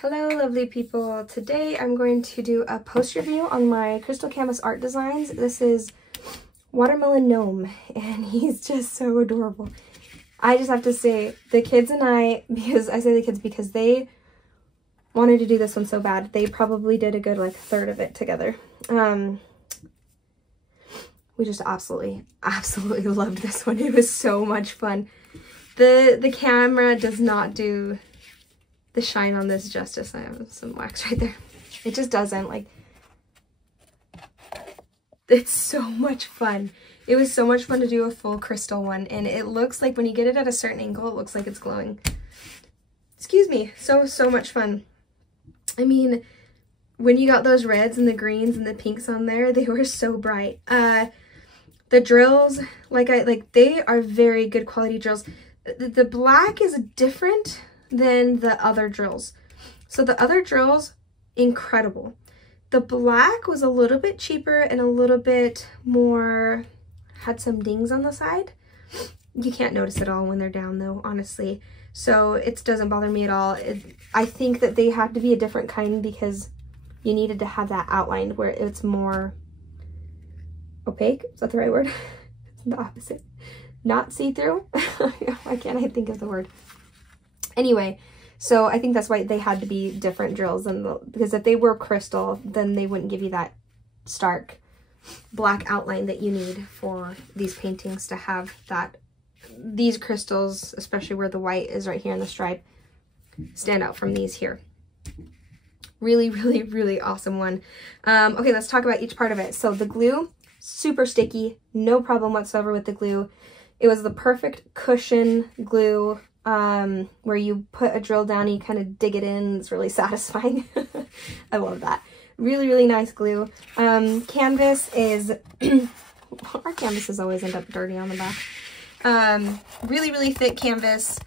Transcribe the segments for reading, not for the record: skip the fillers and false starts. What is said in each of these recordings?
Hello lovely people. Today I'm going to do a post review on my crystal canvas art designs. This is Watermelon Gnome and he's just so adorable. I just have to say the kids and I, because I say the kids because they wanted to do this one so bad, they probably did a good like third of it together. We just absolutely loved this one. It was so much fun. The camera does not do the shine on this justice. I have some wax right there. It just doesn't. Like, it's so much fun. It was so much fun to do a full crystal one, and it looks like when you get it at a certain angle, it looks like it's glowing. Excuse me. So much fun. I mean, when you got those reds and the greens and the pinks on there, they were so bright. The drills, they are very good quality drills. The black is different than the other drills. So the other drills, incredible. The black was a little bit cheaper and a little bit more, had some dings on the side. You can't notice it all when they're down though, honestly. So it doesn't bother me at all. I think that they had to be a different kind because you needed to have that outline where it's more opaque. Is that the right word? It's the opposite. Not see-through. Why can't I think of the word? Anyway, so I think that's why they had to be different drills, because if they were crystal, then they wouldn't give you that stark black outline that you need for these paintings to have that. These crystals, especially where the white is right here in the stripe, stand out from these here. Really awesome one. Okay, let's talk about each part of it. So the glue, super sticky, no problem whatsoever with the glue. It was the perfect cushion glue. Where you put a drill down and you kind of dig it in. It's really satisfying. I love that. Really nice glue. Canvas is, our canvases always end up dirty on the back. Really thick canvas.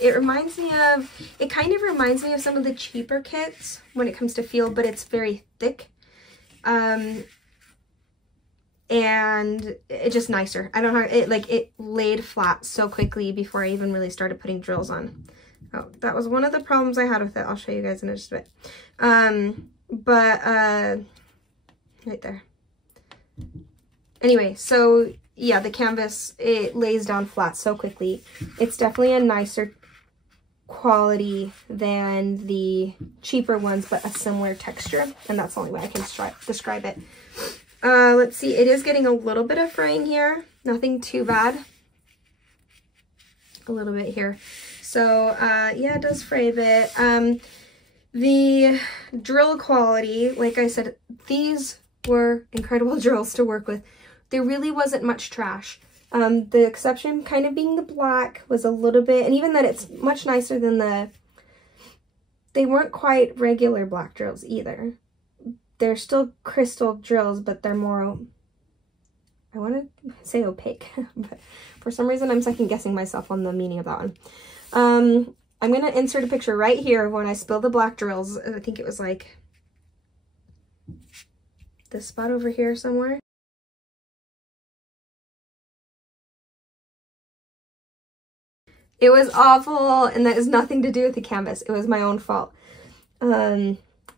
It kind of reminds me of some of the cheaper kits when it comes to feel, but it's very thick. And it's just nicer. I don't know, it laid flat so quickly before I even really started putting drills on. Oh, that was one of the problems I had with it. I'll show you guys in just a bit. Right there. Anyway, so yeah, the canvas, it lays down flat so quickly. It's definitely a nicer quality than the cheaper ones, but a similar texture, and that's the only way I can describe it. Let's see, it is getting a little bit of fraying here, nothing too bad. A little bit here. So, yeah, it does fray a bit. The drill quality, like I said, these were incredible drills to work with. There really wasn't much trash. The exception kind of being the black was a little bit, and even that it's much nicer than they weren't quite regular black drills either. They're still crystal drills, but they're more, I want to say opaque, but for some reason I'm second guessing myself on the meaning of that one. I'm going to insert a picture right here of when I spilled the black drills. I think it was like this spot over here somewhere. It was awful, and that has nothing to do with the canvas. It was my own fault.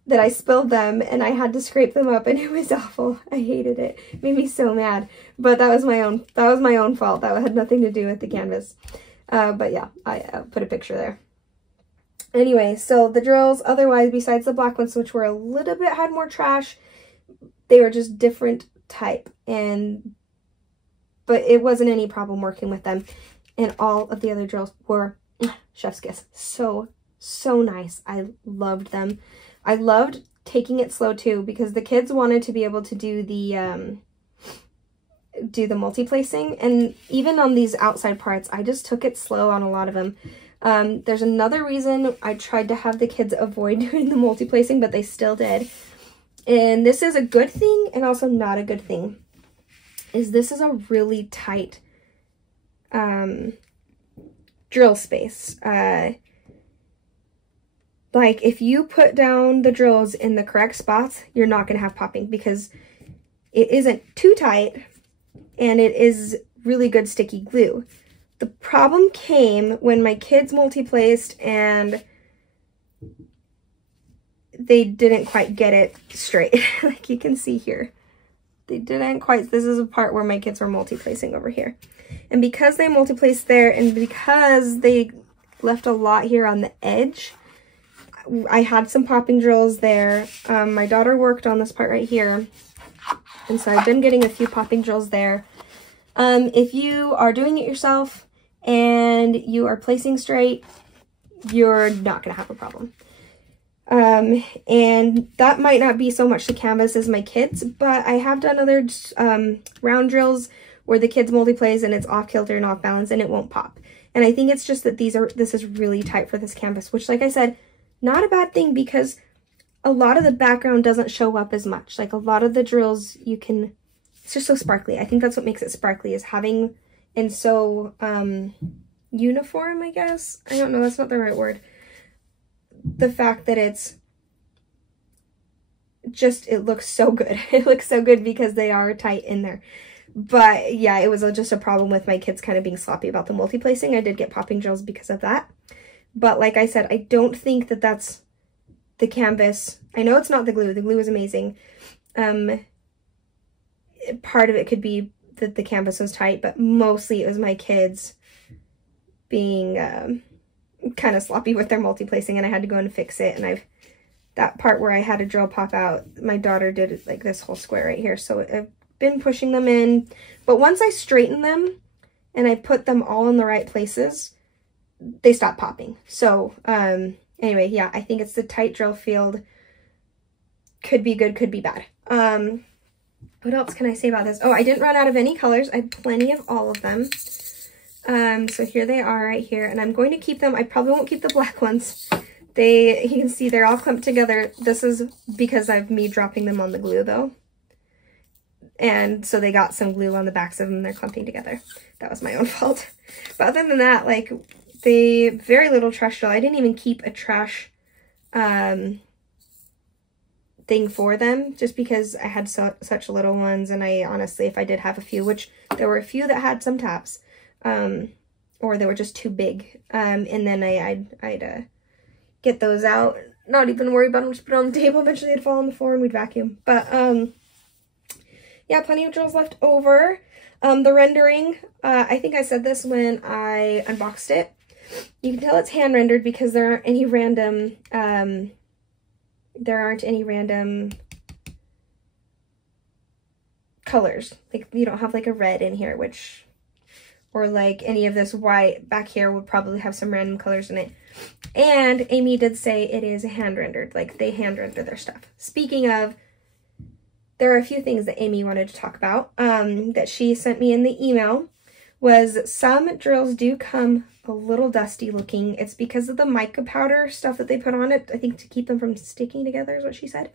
That I spilled them and I had to scrape them up, and it was awful. I hated it. It made me so mad. But that was my own fault. That had nothing to do with the canvas. But yeah, I put a picture there. Anyway, so the drills, otherwise, besides the black ones, which were a little bit, had more trash, they were just different type. But it wasn't any problem working with them. And all of the other drills were chef's kiss. So nice. I loved them. I loved taking it slow too, because the kids wanted to be able to do the multi-placing, and even on these outside parts, I just took it slow on a lot of them. There's another reason I tried to have the kids avoid doing the multi-placing, but they still did. And this is a good thing and also not a good thing, is this is a really tight drill space. Like, if you put down the drills in the correct spots, you're not going to have popping, because it isn't too tight and it is really good sticky glue. The problem came when my kids multi-placed and they didn't quite get it straight. Like you can see here. They didn't quite, this is a part where my kids were multi-placing over here. And because they multi-placed there and because they left a lot here on the edge, I had some popping drills there. My daughter worked on this part right here. And so I've been getting a few popping drills there. If you are doing it yourself and you are placing straight, you're not going to have a problem. And that might not be so much the canvas as my kids, but I have done other round drills where the kids multi-plays and it's off kilter and off balance and it won't pop. And I think it's just that this is really tight for this canvas, which, like I said, not a bad thing because a lot of the background doesn't show up as much. Like a lot of the drills it's just so sparkly. I think that's what makes it sparkly, is having, and so uniform, I guess. I don't know, that's not the right word. The fact that it's just, it looks so good. It looks so good because they are tight in there. But yeah, it was just a problem with my kids kind of being sloppy about the multi-placing. I did get popping drills because of that. But like I said, I don't think that that's the canvas. I know it's not the glue. The glue is amazing. Part of it could be that the canvas was tight, but mostly it was my kids being kind of sloppy with their multi-placing, and I had to go and fix it. And that part where I had a drill pop out, my daughter did like this whole square right here. So I've been pushing them in, but once I straighten them and I put them all in the right places, they stop popping. So anyway, yeah, I think it's the tight drill field. Could be good, could be bad. What else can I say about this? Oh, I didn't run out of any colors. I had plenty of all of them. So here they are right here, and I'm going to keep them. I probably won't keep the black ones. You can see they're all clumped together. This is because of me dropping them on the glue though. And so they got some glue on the backs of them. They're clumping together. That was my own fault. But other than that, like, very little trash drill. I didn't even keep a trash thing for them just because I had such little ones. And I honestly, if I did have a few, which there were a few that had some taps, or they were just too big. And then I'd get those out, not even worry about them, just put it on the table. Eventually they'd fall on the floor and we'd vacuum. But yeah, plenty of drills left over. The rendering, I think I said this when I unboxed it. You can tell it's hand rendered because there aren't any random colors. Like you don't have like a red in here, or like any of this white back here would probably have some random colors in it. And Amy did say it is hand rendered, like they hand render their stuff. Speaking of, there are a few things that Amy wanted to talk about that she sent me in the email. Was some drills do come a little dusty looking. It's because of the mica powder stuff that they put on it, I think to keep them from sticking together is what she said.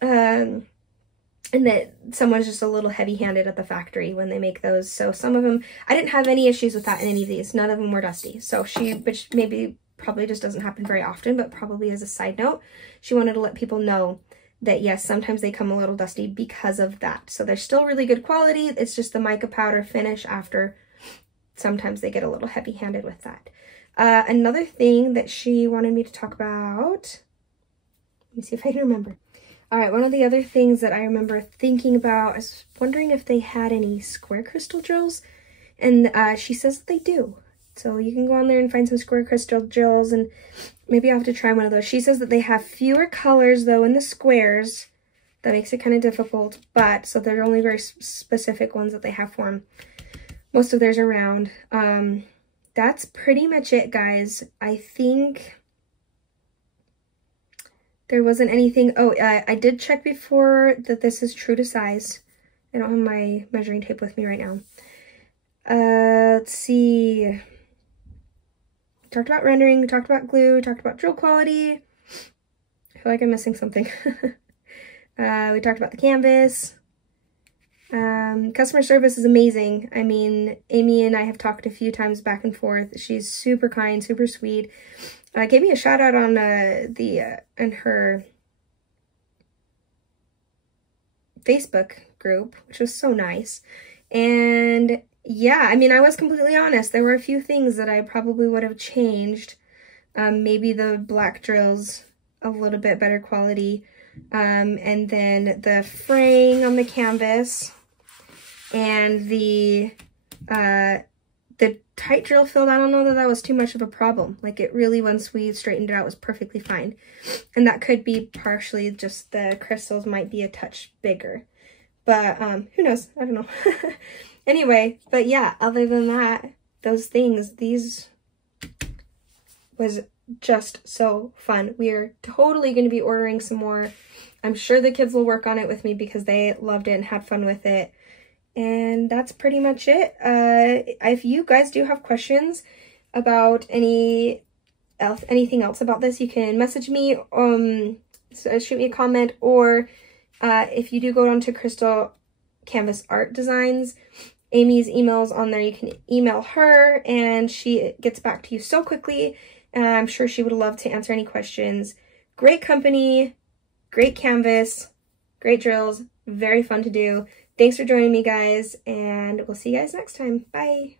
And that someone's just a little heavy-handed at the factory when they make those. So some of them, I didn't have any issues with that in any of these. None of them were dusty. So which maybe probably just doesn't happen very often, but probably as a side note, she wanted to let people know that yes, sometimes they come a little dusty because of that. So they're still really good quality. It's just the mica powder finish after. Sometimes they get a little heavy-handed with that. Another thing that she wanted me to talk about, let me see if I can remember. All right, one of the other things that I remember thinking about, I was wondering if they had any square crystal drills, and she says that they do. So you can go on there and find some square crystal drills, and maybe I'll have to try one of those. She says that they have fewer colors, though, in the squares. That makes it kind of difficult, but so they're only very specific ones that they have for them. Most of theirs are round. That's pretty much it, guys. I think there wasn't anything. Oh, I did check before that this is true to size. I don't have my measuring tape with me right now. Let's see. Talked about rendering, talked about glue, talked about drill quality. I feel like I'm missing something. We talked about the canvas. Customer service is amazing. I mean, Amy and I have talked a few times back and forth. She's super kind, super sweet. Gave me a shout out on in her Facebook group, which was so nice. And yeah, I mean, I was completely honest. There were a few things that I probably would have changed. Maybe the black drills a little bit better quality. And then the fraying on the canvas and the tight drill filled, I don't know that that was too much of a problem. Like, it really, once we straightened it out, was perfectly fine. And that could be partially just the crystals might be a touch bigger. But who knows? I don't know. Anyway, but yeah, other than that, those things, these was just so fun. We are totally going to be ordering some more. I'm sure the kids will work on it with me because they loved it and had fun with it. And that's pretty much it. If you guys do have questions about anything else about this, you can message me, shoot me a comment, or if you do go on to Crystal Canvas Art Designs, Amy's email's on there. You can email her and she gets back to you so quickly. And I'm sure she would love to answer any questions. Great company, great canvas, great drills, very fun to do. Thanks for joining me, guys, and we'll see you guys next time. Bye.